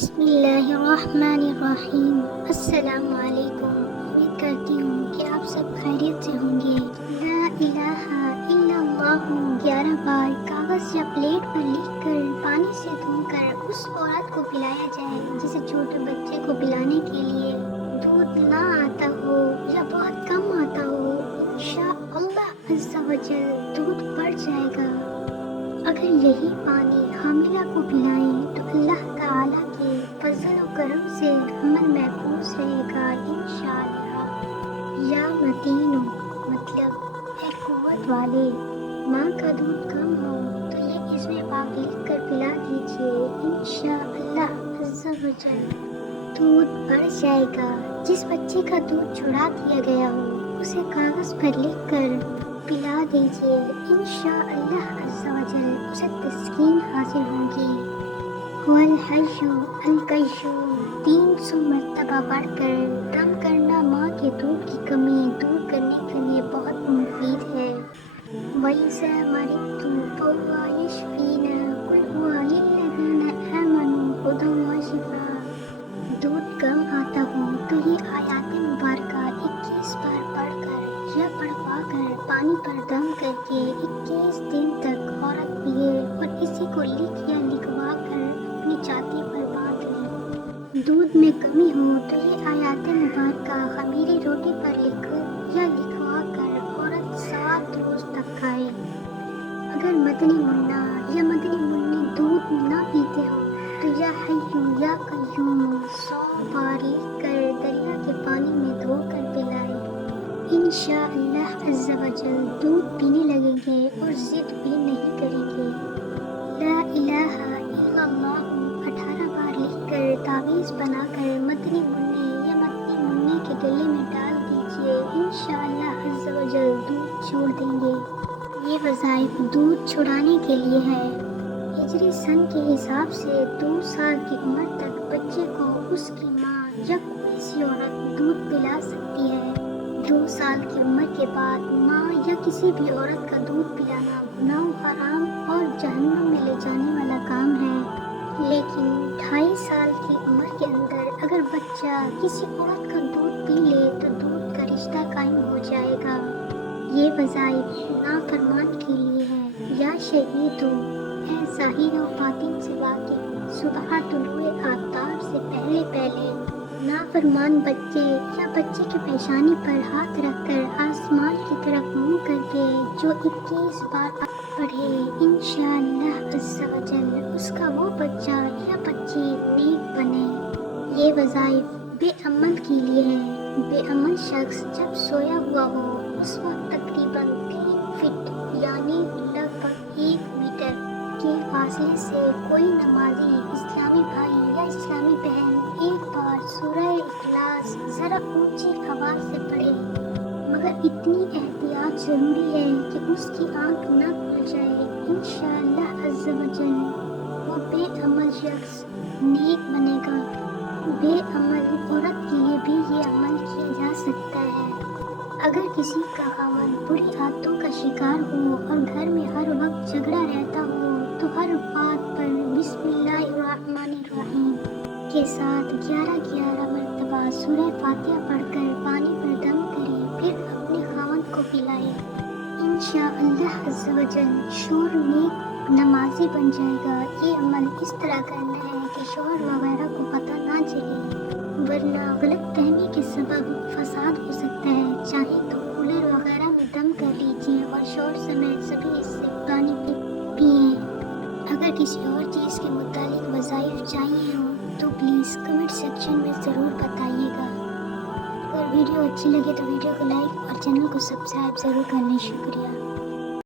بسم اللہ الرحمن الرحیم۔ السلام علیکم۔ امید کرتی ہوں کہ آپ سب خیریت سے ہوں گے۔ لا الہ الا اللہ 11 بار کاغذ یا پلیٹ پر لکھ کر پانی سے دھو کر اس عورت کو پلایا جائے جسے چھوٹے بچے کو پلانے کے لیے دودھ نہ آتا ہو یا بہت کم آتا ہو، انشاءاللہ عز و جل دودھ بڑھ جائے گا۔ اگر یہی پانی حاملہ کو پلائیں تو اللہ تعالیٰ کے فضل و کرم سے حمل محفوظ رہے گا انشاءاللہ۔ یا متینو مطلب اے قوت والے، ماں کا دودھ کم ہو تو یہ اس میں پاک لکھ کر پلا دیجئے انشاءاللہ عز و جل دودھ بڑھ جائے گا۔ جس بچے کا دودھ چھڑا دیا گیا ہو اسے کاغذ پر لکھ کر پلا دیجئے انشاءاللہ عز و جل اسے تسکین حاصل ہوگی۔ والحی القیوم 300 مرتبہ پڑھ کر دم کرنا ماں کے دودھ کی کمی دور کرنے کے لیے بہت مفید ہے۔ وَإِذَا مَرِضْتُ فَهُوَ يَشْفِينِ قُلْ هُوَ لِلَّذِينَ آمَنُوا هُدًى وَشِفَاءٌ۔ دودھ کم آتا ہو تو یہ آیات مبارکہ 21 بار پڑھ کر یا پڑھوا کر پانی پر دم کر کے 21 دن تک عورت پیے اور اسی کو لکھ یا لکھوا کر اپنی چھاتی پر باندھ لے۔ دودھ میں کمی ہو تو یہ آیات مبارکہ خمیری روٹی پر لکھ یا لکھوا کر عورت 7 روز تک کھائے۔ اگر مدنی منا یا مدنی منی دودھ نہ پیتے ہو تو یا حیو یا قیوم 100 بار لکھ کر دریا کے پانی میں دھو کر پلائے۔ انشاءاللہ عز و جل دودھ پینے لگیں گے اور ضد بھی نہیں کریں گے۔ لا الہ الا اللہ 18 بار لکھ کر تعویذ بنا کر مدنی منی یا مدنی منی کے گلے میں ڈال دیجئے انشاءاللہ عز و جل دودھ چھوڑ دیں گے۔ یہ وظائف دودھ چھڑانے کے لیے ہے۔ ہجری سن کے حساب سے 2 سال کی عمر تک بچے کو اس کی ماں یا کوئی سی عورت دودھ پلا سکتی ہے۔ 2 سال کی عمر کے بعد ماں یا کسی بھی عورت کا دودھ پلانا گناہ و حرام اور جہنم میں لے جانے والا کام ہے۔ لیکن 2.5 سال کی عمر کے اندر اگر بچہ کسی عورت کا دودھ پی لے تو دودھ کا رشتہ قائم ہو جائے گا۔ یہ وظائف نافرمان کے لیے ہے۔ یا شہید ہو اے ظاہر و باطن سے واقف، صبح طلوع آفتاب سے پہلے نافرمان بچے یا بچے کی پیشانی پر ہاتھ رکھ کر آسمان کی طرف منہ کر کے جو 21 بار پڑھے انشاءاللہ عز و جل اس کا وہ بچہ یا بچی نیک بنے۔ یہ وظائف بے عمل کے لیے ہے۔ بے عمل شخص جب سویا ہوا ہو اس وقت تقریباً 3 فٹ یعنی لگ بھگ 1 میٹر کے فاصلے سے کوئی نمازی اسلامی بھائی یا اسلامی بہن ایک بار سورہ اخلاص ذرا اونچی آواز سے پڑھے، مگر اتنی احتیاط ضروری ہے کہ اس کی آنکھ نہ کھل جائے انشاءاللہ عز و جل وہ بے عمل شخص نیک بنے گا۔ بے عمل عورت کے لیے بھی یہ عمل کیا جا سکتا ہے۔ اگر کسی کا خاوند بری عادتوں کا شکار ہو اور گھر میں ہر وقت جھگڑا رہتا ہو تو ہر بات پر بسم اللہ الرحمن الرحیم کے ساتھ 11 مرتبہ سورہ فاتحہ پڑھ کر پانی پر دم کرے، پھر اپنے خاوند کو پلائے۔ انشاءاللہ عز و جل شوہر نیک نمازی بن جائے گا۔ یہ عمل اس طرح کرنا ہے کہ شوہر وغیرہ کو پتہ نہ چلے، ورنہ غلط فہمی کے سبب فساد ہو سکتا ہے۔ چاہے تو کولر وغیرہ میں دم کر لیجیے اور شوہر سمیت سبھی اس سے پانی پئیں۔ اگر کسی اور چیز کے متعلق وظائف چاہیے ہوں تو پلیز کمنٹ سیکشن میں ضرور بتائیے گا۔ اگر ویڈیو اچھی لگے تو ویڈیو کو لائک اور چینل کو سبسکرائب ضرور کرنے شکریہ۔